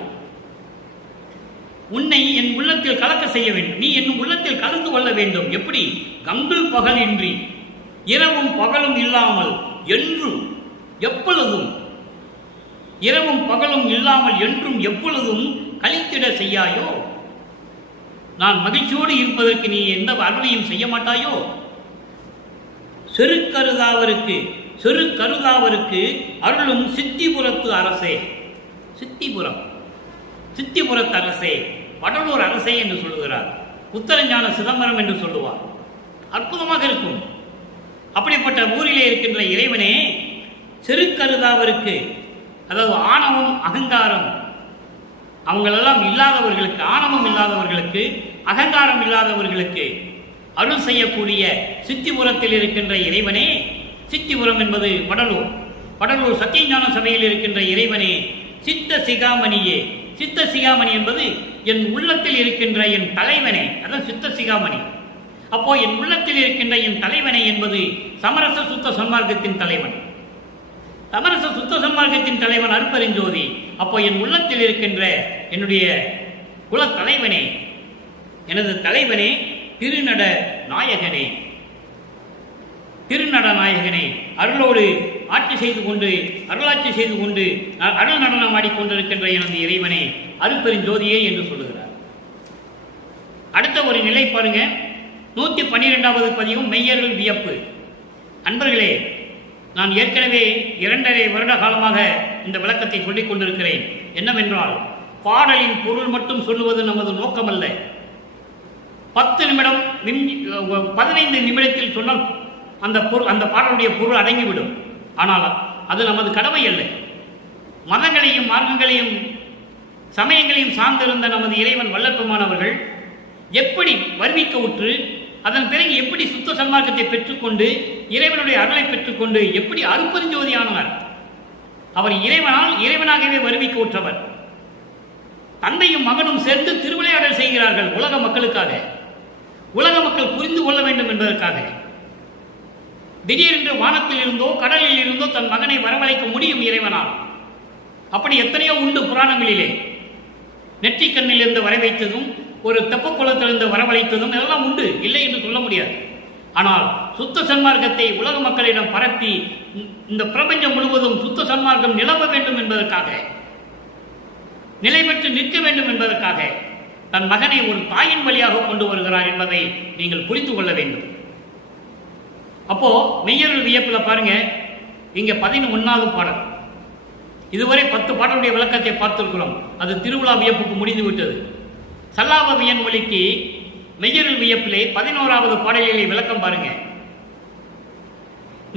உன்னை என் உள்ளத்தில் கலக்க செய்ய வேண்டும், நீ என் உள்ளத்தில் கலந்து கொள்ள வேண்டும். எப்படி? கங்குள் பகல் இன்றி, இரவும் பகலும் இல்லாமல் என்றும் எப்பொழுதும், இரவும் பகலும் இல்லாமல் என்றும் எப்பொழுதும் கலித்திட செய்யாயோ. நான் மகிழ்ச்சியோடு இருப்பதற்கு நீ எந்த அருளையும் செய்ய மாட்டாயோ. செருக்கருதாவருக்கு அருளும் சித்திபுரத்து அரசே. சித்திபுரத்து அரசே, வடலூர் அரசே என்று சொல்லுகிறார். உத்தரஞான சிதம்பரம் என்று சொல்லுவார். அற்புதமாக இருக்கும். அப்படிப்பட்ட ஊரிலே இருக்கின்ற இறைவனே, செருக்கருதாவருக்கு, அதாவது ஆணவம் அகங்காரம் அவங்களெல்லாம் இல்லாதவர்களுக்கு, ஆணவம் இல்லாதவர்களுக்கு, அகங்காரம் இல்லாதவர்களுக்கு அருள் செய்யக்கூடிய சித்திபுரத்தில் இருக்கின்ற இறைவனே. சித்திபுரம் என்பது வடலூர் சத்தியஞான சபையில் இருக்கின்ற இறைவனே. சித்த சிகாமணியே. சித்த சிகாமணி என்பது என் உள்ளத்தில் இருக்கின்ற என் தலைவனே, அதான் சித்த சிகாமணி. அப்போ என் உள்ளத்தில் இருக்கின்ற என் தலைவனை என்பது சமரச சுத்த சன்மார்க்கத்தின் தலைவன். சமரச சுத்த சன்மார்க்கத்தின் தலைவன் அருட்பெருஞ்சோதி. அப்போ என் உள்ளத்தில் இருக்கின்ற என்னுடைய குல தலைவனே, எனது தலைவனே, திருநட நாயகனே. அருளோடு ஆட்சி செய்து கொண்டு, அருளாட்சி செய்து கொண்டு, அருள் நடனம் ஆடிக்கொண்டிருக்கின்ற எனது இறைவனே, அருட்பெருஞ்சோதியே என்று சொல்லுகிறார். அடுத்த ஒரு நிலை பாருங்க, 112வது பதிவும் மெய்யருள் வியப்பு. அன்பர்களே, நான் ஏற்கனவே 2.5 வருட காலமாக இந்த விளக்கத்தை சொல்லிக் கொண்டிருக்கிறேன். என்னவென்றால், பாடலின் பொருள் மட்டும் சொல்லுவது நமது நோக்கமல்ல. 10 நிமிடம் 15 நிமிடத்தில் சொன்னால் அந்த பாடலுடைய பொருள் அடங்கிவிடும். ஆனால் அது நமது கடமை அல்ல. மதங்களையும் மார்க்கங்களையும் சமயங்களையும் சார்ந்திருந்த நமது இறைவன் வல்லற்பெருமானவர்கள் எப்படி வருவிக்க உற்று, அதன் பிறகு எப்படி சுத்த சன்மார்க்கத்தை பெற்றுக்கொண்டு, இறைவனுடைய அருளை பெற்றுக்கொண்டு எப்படி அருட்பெருஞ்சோதியானார். அவர் இறைவனாகவே வருவிக்க உற்றவர். தந்தையும் மகனும் சேர்ந்து திருவிளையாடல் செய்கிறார்கள் உலக மக்களுக்காக, உலக மக்கள் புரிந்து கொள்ள வேண்டும் என்பதற்காக. திடீரென்று வானத்தில் இருந்தோ கடலில் இருந்தோ தன் மகனை வரவழைக்க முடியும் இறைவனால். அப்படி எத்தனையோ உண்டு புராணங்களிலே. நெற்றிக்கண்ணில் இருந்து வரவைத்ததும், ஒரு தெப்பக்குளத்திலிருந்து வரவழைத்ததும் எல்லாம் உண்டு, இல்லை என்று சொல்ல முடியாது. ஆனால் சுத்த சன்மார்க்கத்தை உலக மக்களிடம் பரப்பி இந்த பிரபஞ்சம் முழுவதும் சுத்த சன்மார்க்கம் நிலவ வேண்டும் என்பதற்காக, நிலை பெற்று நிற்க வேண்டும் என்பதற்காக தன் மகனை ஒரு தாயின் வழியாக கொண்டு வருகிறார் என்பதை நீங்கள் புரிந்து கொள்ள வேண்டும். அப்போ மெய்யருள் வியப்பில் பாருங்க, இங்க 11வது பாடல். இதுவரை 10 பாடலுடைய விளக்கத்தை பார்த்திருக்கிறோம். அது திருவிழா வியப்புக்கு முடிந்து விட்டது. சல்லாப வியன் மொழிக்கு மெய்யருள் வியப்பிலே 11வது பாடலிலே விளக்கம் பாருங்க.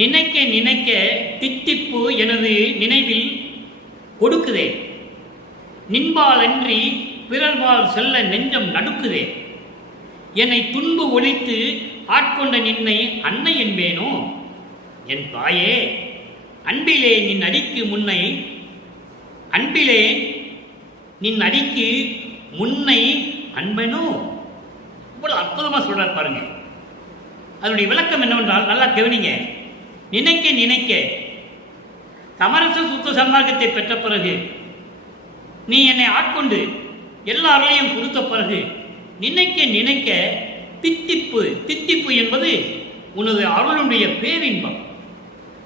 நினைக்க நினைக்க தித்திப்பு எனது நினைவில் கொடுக்குதே, நின்பால் அன்றி பிறர்பால் செல்ல நெஞ்சம் நடுக்குதே, என்னை துன்பு ஒழித்து ஆட்கொண்ட நின்னை அன்னை என்பேனோ. என் தாயே, அன்பிலே நின் அடிக்கு முன்னை, அன்பிலே நின் அடிக்கு முன்னை அன்பனோ. இவ்வளவு அற்புதமா சொல்றார் பாருங்க. அதனுடைய விளக்கம் என்னவென்றால் நல்லா கவனிங்க. நினைக்க நினைக்க, சமரச சுத்த சன்மார்க்கத்தை பெற்ற பிறகு, நீ என்னை ஆட்கொண்டு எல்லாரையும் கொடுத்த பிறகு, நினைக்க நினைக்க தித்திப்பு என்பது உனது அருளுடைய பேரின்பம்,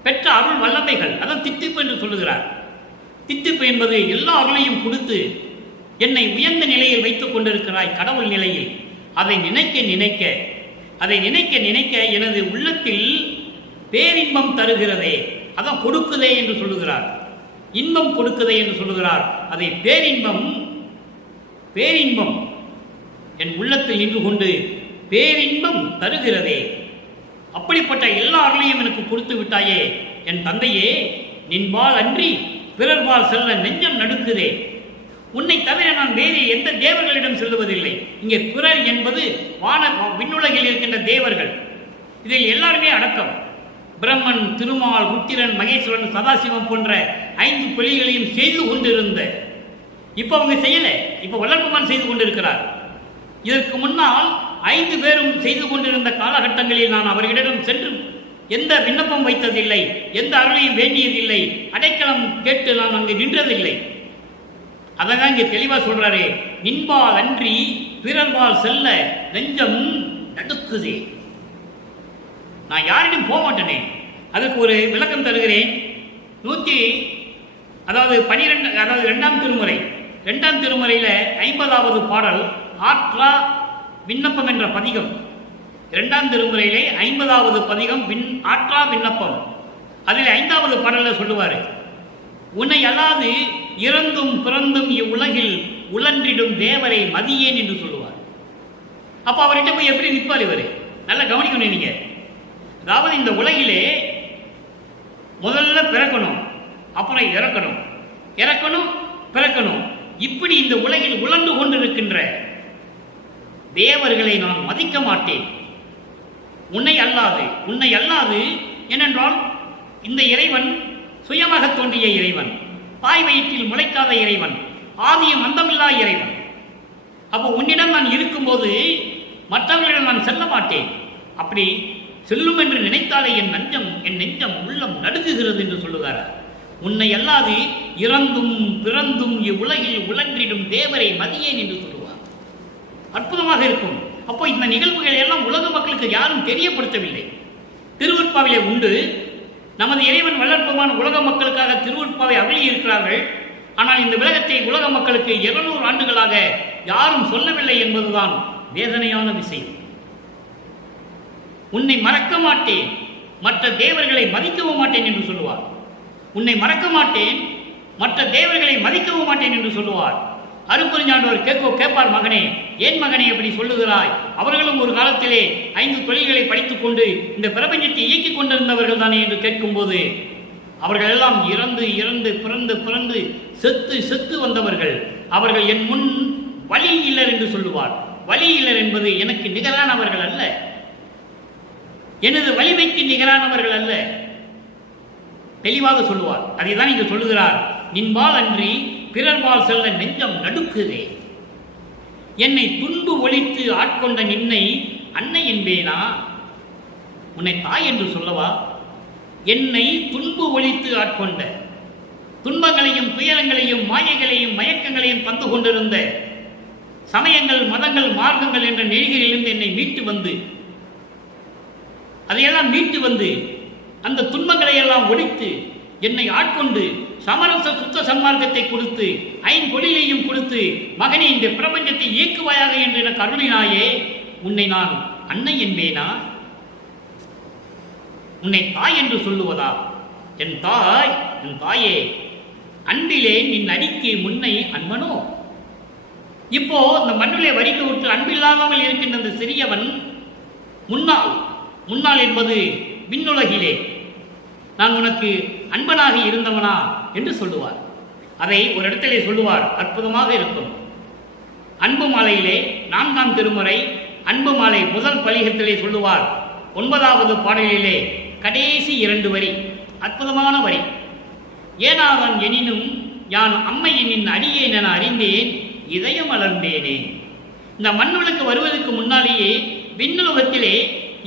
பெற்ற அருள் வல்லமைகள், அதான் தித்திப்பு என்று சொல்லுகிறார். தித்திப்பு என்பது எல்லா அருளையும் கொடுத்து என்னை உயர்ந்த நிலையில் வைத்துக் கொண்டிருக்கிறாய், கடவுள் நிலையில். அதை நினைக்க நினைக்க எனது உள்ளத்தில் பேரின்பம் தருகிறதே, அதான் கொடுக்குதே என்று சொல்லுகிறார். இன்பம் கொடுக்குதே என்று சொல்லுகிறார். அதை பேரின்பம் என் உள்ளத்தில் நின்று கொண்டு பேரின்பம் தருகிறதே. அப்படிப்பட்ட எல்லா அருளையும் எனக்கு கொடுத்து விட்டாயே என் தந்தையே. நின்பால் அன்றி பிறர்பால் செல்ல நெஞ்சம் நடுக்குதே. உன்னை தவிர நான் வேறு எந்த தேவர்களிடம் செல்லுவதில்லை. இங்கே பிறர் என்பது விண்ணுலகில் இருக்கின்ற தேவர்கள். இதில் எல்லாருமே அடக்கம். பிரம்மன், திருமால், ருத்திரன், மகேஸ்வரன், சதாசிவம் போன்ற 5 பிள்ளைகளையும் செய்து கொண்டிருந்த, இப்ப அவங்க செய்யல, இப்ப வல்லற்பெருமான் செய்து கொண்டிருக்கிறார். இதற்கு முன்னால் 5 பேரும் செய்து கொண்டிருந்த காலகட்டங்களில் நான் அவர்களிடம் சென்று எந்த விண்ணப்பம் வைத்ததில்லை, எந்த அருளையும் வேண்டியதில்லை, அடைக்கலம் கேட்டு நான் அங்கு நின்றதில்லை. அதான் இங்கே தெளிவாக சொல்றாரு, நின்பால் அன்றி பிறர்பால் செல்ல நெஞ்சம் நடுக்குதே. நான் யாரிடம் போக மாட்டேனே. அதுக்கு ஒரு விளக்கம் தருகிறேன். 2ஆம் திருமுறை 2ஆம் திருமுறையில் 50வது பாடல் ஆற்றா விண்ணப்பம் என்ற பதிகம். 2ஆம் திருமுறையிலே 50வது பதிகம் ஆற்றா விண்ணப்பம். அதில் 5வது பாடலில் சொல்லுவார், உன்னை அல்லாது இறந்தும் பிறந்தும் இவ்வுலகில் உழன்றிடும் தேவரை மதியேன் என்று சொல்லுவார். அப்போ அவர்கிட்ட போய் எப்படி நிற்பார் இவர்? நல்லா கவனிக்கணும் நீங்க. அதாவது இந்த உலகிலே முதல்ல பிறக்கணும், அப்புறம் இறக்கணும், இறக்கணும், பிறக்கணும். இப்படி இந்த உலகில் உழன்று கொண்டிருக்கின்ற தேவர்களை நான் மதிக்க மாட்டேன். உன்னை அல்லாது ஏனென்றால் இந்த இறைவன் சுயமாக தோன்றிய இறைவன், தாய் வயிற்றில் முளைக்காத இறைவன், ஆதியும் அந்தமில்லா இறைவன். அப்போ உன்னிடம் நான் இருக்கும்போது மற்றவர்களிடம் நான் செல்ல மாட்டேன். அப்படி செல்லும் என்று நினைத்தாலே என் நெஞ்சம் உள்ளம் நடுங்குகிறது என்று சொல்லுகிறார். உன்னை அல்லாது இறந்தும் பிறந்தும் இவ்வுலகில் உழன்றிடும் தேவரை மதியேன் என்று சொல்லுவார். அற்புதமாக இருக்கும். அப்போ இந்த நிகழ்வுகளை எல்லாம் உலக மக்களுக்கு யாரும் தெரியப்படுத்தவில்லை. திருவருட்பாவிலே உண்டு. நமது இறைவன் வளர்ப்புமான உலக மக்களுக்காக திருவருட்பாவை அருளி இருக்கிறார்கள். ஆனால் இந்த விலகத்தை உலக மக்களுக்கு 200 ஆண்டுகளாக யாரும் சொல்லவில்லை என்பதுதான் வேதனையான விஷயம். உன்னை மறக்க மாட்டேன், மற்ற தேவர்களை மதிக்கவும் மாட்டேன் என்று சொல்லுவார். உன்னை மறக்க மாட்டேன், மற்ற தேவர்களை மதிக்கவும் மாட்டேன் என்று சொல்லுவார். அருட்பெருஞ்சாண்டவர் கேட்பார், மகனே, ஏன் மகனே எப்படி சொல்லுகிறாய்? அவர்களும் ஒரு காலத்திலே 5 தொழில்களை படித்துக் கொண்டு இந்த பிரபஞ்சத்தை இயக்கிக் கொண்டிருந்தவர்கள் தானே என்று கேட்கும்போது, அவர்கள் எல்லாம் இறந்து பிறந்து செத்து வந்தவர்கள். அவர்கள் என் முன் வழி இல்லர் என்று சொல்லுவார். வழி இல்லர் என்பது எனக்கு நிகரானவர்கள் அல்ல, எனது வலிமைக்கு நிகரானவர்கள் அல்ல. தெளிவாக சொல்லுவார். அதை தான் இங்கு சொல்லுகிறார். நின்பால் அன்றி பிறர்பால் செல்ல நெஞ்சம் நடுக்குதே. என்னை துன்பு ஒழித்து ஆட்கொண்ட நின்னை அன்னை என்பேனா? உன்னை தாய் என்று சொல்லவா? என்னை துன்பு ஒழித்து ஆட்கொண்ட, துன்பங்களையும் துயரங்களையும் மாயைகளையும் மயக்கங்களையும் தந்து கொண்டிருந்த சமயங்கள், மதங்கள், மார்க்கங்கள் என்ற நெறிகளிலிருந்து என்னை மீட்டு வந்து, அதையெல்லாம் மீட்டு வந்து அந்த துன்பங்களை எல்லாம் ஒழித்து என்னை ஆட்கொண்டு சமரச சுத்த சன்மார்க்கத்தை கொடுத்து 5 தொழிலையும் கொடுத்து, மகனே இந்த பிரபஞ்சத்தை இயக்குவாயாக என்று எனக்கு அருளினாயே, உன்னை நான் அன்னை என்பேனா? உன்னை தாய் என்று சொல்லுவதா? என் தாயே, அன்பிலே நின் அடிக்கு முன்னை அன்பனோ. இப்போ இந்த மண்ணிலே வரிக்க விட்டு அன்பில்லாமல் இருக்கின்ற அந்த சிறியவன் முன்னாள் என்பது விண்ணுலகிலே நான் உனக்கு அன்பனாக இருந்தவனா என்று சொல்லுவார். அதை ஒரு இடத்திலே சொல்லுவார், அற்புதமாக இருக்கும். அன்பு மாலையிலே 4ஆம் திருமுறை அன்பு மாலை முதல் பதிகத்திலே சொல்லுவார். 9வது பாடலிலே கடைசி 2 வரி, அற்புதமான வரி. ஏனாவன் எனினும் யான் அம்மையினின் அடியேன் என அறிந்தேன், இதயம் வளர்ந்தேனே. இந்த மண்ணுலக்கு வருவதற்கு முன்னாலேயே விண்ணுலகத்திலே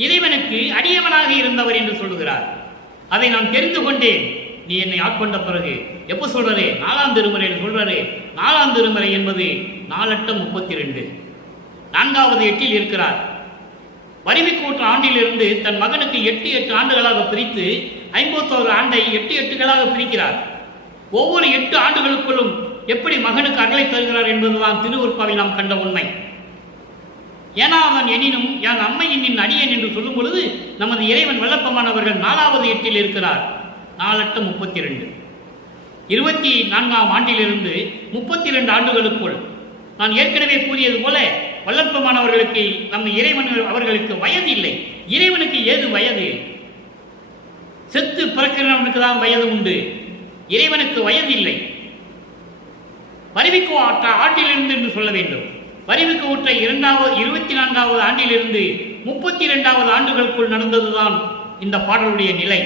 இறைவனுக்கு அடியவனாக இருந்தவர் என்று சொல்லுகிறார். அதை நான் தெரிந்து கொண்டேன் நீ என்னை ஆட்கொண்ட பிறகு. எப்போ சொல்றாரு? 4ஆம் திருமுறையில் சொல்றாரு. 4ஆம் திருமுறை என்பது 4:32. 4வது 8 இருக்கிறார். வரிமைக்கூற்ற ஆண்டிலிருந்து தன் மகனுக்கு 8 ஆண்டுகளாக பிரித்து 51 ஆண்டை 8 பிரிக்கிறார். ஒவ்வொரு 8 ஆண்டுகளுக்குள்ளும் எப்படி மகனுக்கு அருளை தருகிறார் என்பதுதான் திருவருட்பாவில் நாம் கண்ட உண்மை. ஏனா அவன் எனினும் யான் அம்மையின் அடியேன் என்று சொல்லும் பொழுது நமது இறைவன் வல்லப்பமானவர்கள் 4வது 8 இருக்கிறார். 4:32. 24ஆம் ஆண்டிலிருந்து 32 ஆண்டுகளுக்குள் நான் ஏற்கனவே கூறியது போல வல்லற்பமானவர்களுக்கு நம்ம இறைவன் அவர்களுக்கு வயது இல்லை. இறைவனுக்கு ஏது வயது? செத்து பிறக்கிறவனுக்கு தான் வயது உண்டு, இறைவனுக்கு வயது இல்லை. வரிவிக்கு ஆண்டிலிருந்து என்று சொல்ல வேண்டும். வரிவுக்கு ஊற்ற 24வது ஆண்டிலிருந்து 32வது ஆண்டுகளுக்குள் நடந்ததுதான் இந்த பாடலுடைய நிலை.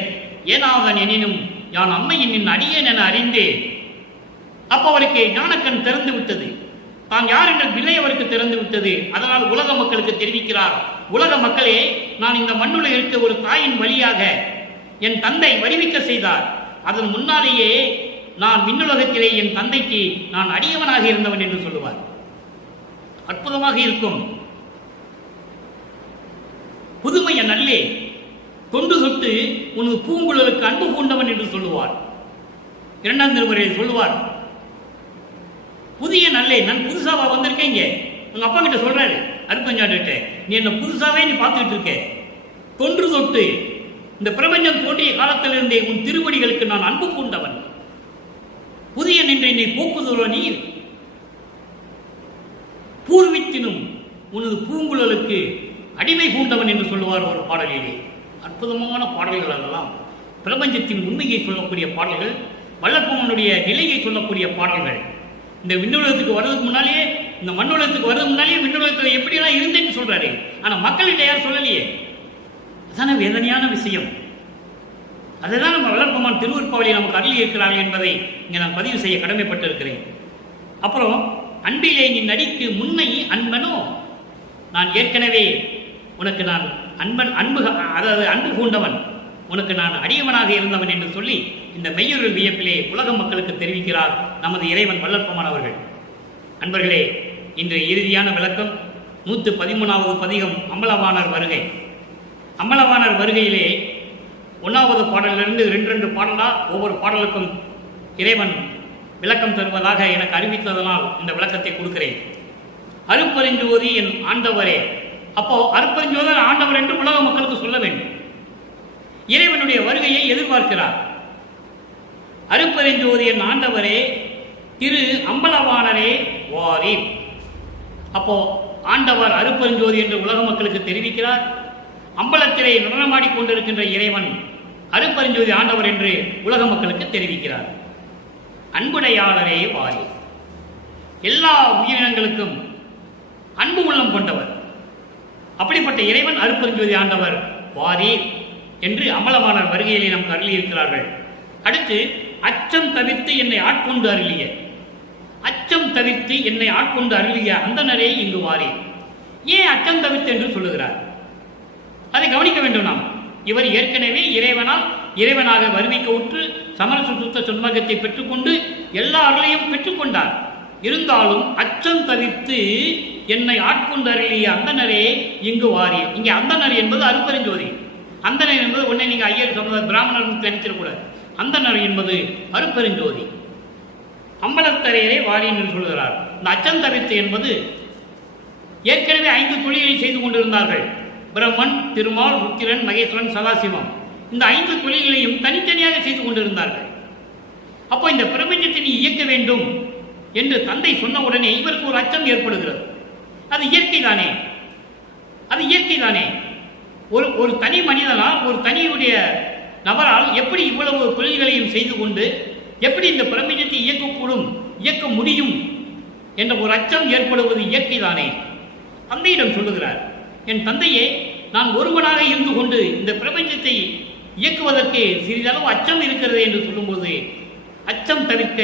ஏனாவன் எனினும் யான் அம்மையின் அடியேன் என அறிந்தே. அப்போ அவருக்கு ஞானக்கண் திறந்து விட்டது. தான் யார் என்ற விலை அவருக்கு திறந்து விட்டது. அதனால் உலக மக்களுக்கு தெரிவிக்கிறார், உலக மக்களே, நான் இந்த மண்ணுல இருக்க ஒரு தாயின் வழியாக என் தந்தை வருவிக்க செய்தார். அதன் முன்னாலேயே நான் விண்ணுலகத்திலே என் தந்தைக்கு நான் அடியவனாக இருந்தவன் என்று சொல்லுவார். அற்புதமாக இருக்கும். புதுமைய நல்லே, தொண்டு சொட்டு உனது பூங்குழலுக்கு அன்பு பூண்டவன் என்று சொல்லுவார். இரண்டாம் திருமுறையில் சொல்லுவார், புதிய நல்லே, நான் புதுசாவா வந்திருக்கேன். இங்க உங்க அப்பா கிட்ட சொல்றாரு அருப்பஞ்சாண்டிட்ட, நீ என்ன புதுசாவே நீ பார்த்துட்டு இருக்க. தொன்று தொட்டு இந்த பிரபஞ்சம் தோன்றிய காலத்திலிருந்தே உன் திருவடிகளுக்கு நான் அன்பு பூண்டவன். புதிய நின்று என்னை போக்குதோ நீர் பூர்வித்தினும் உனது பூங்குழலுக்கு அடிமை பூண்டவன் என்று சொல்லுவார் ஒரு பாடலிலே. அற்புதமான பாடல்கள் எல்லாம் பிரபஞ்சத்தின் உண்மையை சொல்லக்கூடிய பாடல்கள், வல்லற்பனுடைய நிலையை சொல்லக்கூடிய பாடல்கள். இந்த விண்ணுலகத்துக்கு வர்றதுக்கு முன்னாலே, இந்த மண்ணுலகத்துக்கு வர்றதுக்கு முன்னாலே விண்ணுலகத்தில் எப்படியெல்லாம் இருந்தேன்னு சொல்றாரு. ஆனா மக்கள்கிட்ட யாரும் சொல்லலையே. அதான வேதனையான விஷயம். அதுதான் நம்ம வல்லற்பமான் திருவருப்பாவளி நமக்கு அருளி இருக்கிறார்கள் என்பதை இங்கே நான் பதிவு செய்ய கடமைப்பட்டிருக்கிறேன். அப்புறம் அன்பிலே நீ நடிக்கு முன்னை அன்பனோ, நான் ஏற்கனவே உனக்கு நான் அன்பு பூண்டவன், உனக்கு நான் அடியவனாக இருந்தவன் என்று சொல்லி இந்த மெய்யுருள் வியப்பிலே உலக மக்களுக்கு தெரிவிக்கிறார் நமது இறைவன் வல்லற்பமான் அவர்கள். அன்பர்களே, இன்று இறுதியான விளக்கம் 113வது பதிகம் அம்பலவாணர் வருகை. அம்பலவாணர் வருகையிலே 1வது பாடலிலிருந்து 2 பாடலா ஒவ்வொரு பாடலுக்கும் இறைவன் விளக்கம் தருவதாக எனக்கு அறிவித்ததனால் இந்த விளக்கத்தை கொடுக்கிறேன். அருப்பெருஞ்சோதி என் ஆண்டவரே. அப்போ அருப்பெருஞ்சோதி ஆண்டவர் என்று உலக மக்களுக்கு சொல்ல வேண்டும். இறைவனுடைய வருகையை எதிர்பார்க்கிறார். அருப்பெருஞ்சோதி என் ஆண்டவரே, திரு அம்பலவாணரே வாரி. அப்போ ஆண்டவர் அருப்பெருஞ்சோதி என்று உலக மக்களுக்கு தெரிவிக்கிறார். அம்பலத்திலே நடனமாடிக் கொண்டிருக்கின்ற இறைவன் அருப்பெருஞ்சோதி ஆண்டவர் என்று உலக மக்களுக்கு தெரிவிக்கிறார். அன்புடையாளரே வாரி. எல்லா உயிரினங்களுக்கும் அன்பு உள்ளம் கொண்டவர். அப்படிப்பட்ட இறைவன் அருப்பெருஞ்சோதி ஆண்டவர் வாரி என்று அம்பலவாணர் வருகையிலே நமக்கு அருளி இருக்கிறார்கள். அடுத்து, அச்சம் தவிர்த்து என்னை ஆட்கொண்டு அருளிய, அச்சம் தவிர்த்து என்னை ஆட்கொண்டு அருளிய அந்தனரே இங்கு வாரி. ஏன் அச்சம் தவிர்த்து என்று சொல்லுகிறார்? அதை கவனிக்க வேண்டும். நாம் இவர் ஏற்கனவே இறைவனாக வருவிக்க உற்று சமரச சுத்த சண்மகத்தை பெற்றுக்கொண்டு எல்லா அருளையும் பெற்றுக்கொண்டார். இருந்தாலும் அச்சம் தவிர்த்து என்னை ஆட்கொண்டு அருளிய அந்தனரே இங்கு வாரி. இங்கே அந்தனர் என்பது அருப்பெருஞ்சோதி. அந்தனர் என்பது உடனே நீங்க ஐயர் சொன்னது பிராமணர் நினைச்சிடக்கூடாது. அந்தனர் என்பது அருப்பெருஞ்சோதி. அம்பலத்தரையரே வாரி என்று சொல்கிறார். இந்த அச்சம் தவிர்த்து என்பது ஏற்கனவே 5 தொழில்களை செய்து கொண்டிருந்தார்கள். பிரம்மன், திருமால், ருத்திரன், மகேஸ்வரன், சதாசிவம். இந்த 5 தொழில்களையும் தனித்தனியாக செய்து கொண்டிருந்தார்கள். அப்போ இந்த பிரபஞ்சத்தை நீ இயக்க வேண்டும் என்று தந்தை சொன்ன உடனே இவருக்கு ஒரு அச்சம் ஏற்படுகிறது. அது இயற்கை தானே, அது இயற்கை தானே. ஒரு தனி மனிதனால், ஒரு தனியுடைய நபரால் எப்படி இவ்வளவு தொழில்களையும் செய்து கொண்டு எப்படி இந்த பிரபஞ்சத்தை இயக்கக்கூடும், இயக்க முடியும் என்ற ஒரு அச்சம் ஏற்படுவது இயற்கை தானே. தந்தையிடம் சொல்லுகிறார், என் தந்தையே, நான் ஒருவனாக இருந்து கொண்டு இந்த பிரபஞ்சத்தை இயக்குவதற்கு சிறிதளவு அச்சம் இருக்கிறது என்று சொல்லும்போது, அச்சம் தவிர்க்க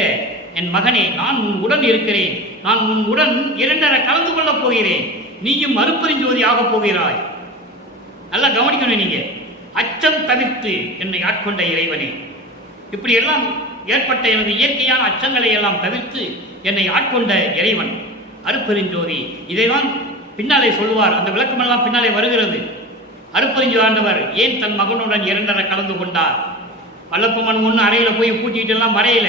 என் மகனே, நான் உன் உடன் இருக்கிறேன். நான் உன் உடன் 2 கலந்து கொள்ளப் போகிறேன். நீயும் அருப்பெருஞ்சோதி ஆகப் போகிறாய். நல்லா கவனிக்கணும். நீங்க அச்சம் தவிர்த்து என்னை ஆட்கொண்ட இறைவனே, இப்படி எல்லாம் ஏற்பட்ட எனது இயற்கையான அச்சங்களை எல்லாம் தவிர்த்து என்னை ஆட்கொண்ட இறைவன் அருப்பெருஞ்சோதி. இதைதான் பின்னாலே சொல்லுவார். அந்த விளக்கமெல்லாம் பின்னாலே வருகிறது. அருப்பெருஞ்சோதி ஆண்டவர் ஏன் தன் மகனுடன் 2 கலந்து கொண்டார்? வல்லப்பமன் ஒன்று அறையில் போய் பூட்டிக்கிட்டு எல்லாம் மறையில.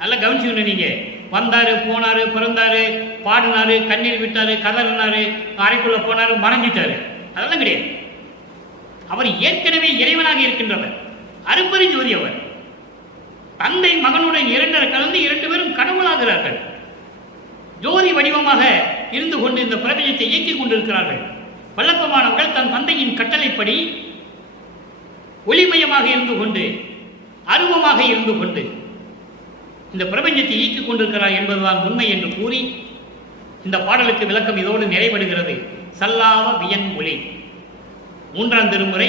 நல்லா கவனிச்சுக்கணும். நீங்க வந்தாரு, போனாரு, பிறந்தாரு, பாடினாரு, கண்ணீர் விட்டாரு, கதறினாரு, அறைக்குள்ள போனாரு, மறைஞ்சிட்டாரு. அதெல்லாம் கிடையாது. அவர் ஏற்கனவே இறைவனாக இருக்கின்றவர், அருப்பெருஞ்சோதி. அவர் தந்தை மகனுடன் 2 கலந்து 2 பேரும் கடவுளாகிறார்கள். ஜோதி வடிவமாக இருந்து கொண்டு இந்த பிரபஞ்சத்தை இயக்கிக் கொண்டிருக்கிறார்கள். வல்லப்பமானவர்கள் தன் தந்தையின் கட்டளைப்படி ஒளிமயமாக இருந்து கொண்டு, அருவமாக இருந்து கொண்டு இந்த பிரபஞ்சத்தை இயக்கிக் கொண்டிருக்கிறார் என்பதுதான் உண்மை என்று கூறி இந்த பாடலுக்கு விளக்கம் இதோடு நிறைவடைகிறது. சல்லாவ வியன் ஒளி. 3ஆம் திருமுறை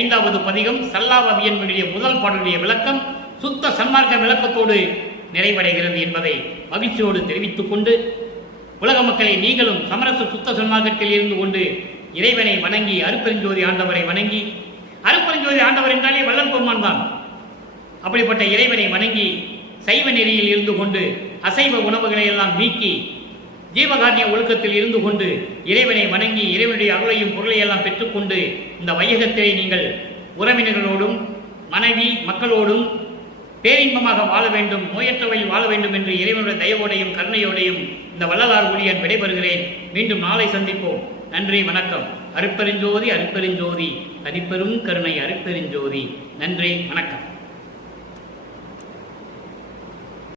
5வது பதிகம் சல்லாவ வியன் ஒளிய முதல் பாடலுடைய விளக்கம் சுத்த சன்மார்க்க விளக்கத்தோடு நிறைவடைகிறது என்பதை மகிழ்ச்சியோடு தெரிவித்துக் கொண்டு உலக மக்களை நீங்களும் சமரச சுத்த சன்மார்க்கத்தில் இருந்து கொண்டு இறைவனை வணங்கி அருட்பெருஞ்சோதி ஆண்டவரை வணங்கி, அருட்பெருஞ்சோதி ஆண்டவர் என்றாலே வள்ளல் பெருமான் தான். அப்படிப்பட்ட இறைவனை வணங்கி சைவ நெறியில் இருந்து கொண்டு அசைவ உணவுகளை எல்லாம் நீக்கி ஜீவகாருண்ய ஒழுக்கத்தில் இருந்து கொண்டு இறைவனை வணங்கி இறைவனுடைய அருளையும் பொருளையெல்லாம் பெற்றுக்கொண்டு இந்த வையகத்திலே நீங்கள் உறவினர்களோடும் மனைவி மக்களோடும் பேரின்பமாக வாழ வேண்டும், நோயற்றவையில் வாழ வேண்டும் என்று இறைவனுடைய தயவோடையும் கருணையோடையும் இந்த வள்ளலார் ஊழியன் விடைபெறுகிறேன். மீண்டும் நாளை சந்திப்போம். நன்றி, வணக்கம். அருட்பெருஞ்சோதி அருட்பெருஞ்சோதி, தனிப்பெரும் கருணை அருட்பெருஞ்சோதி. நன்றி, வணக்கம்.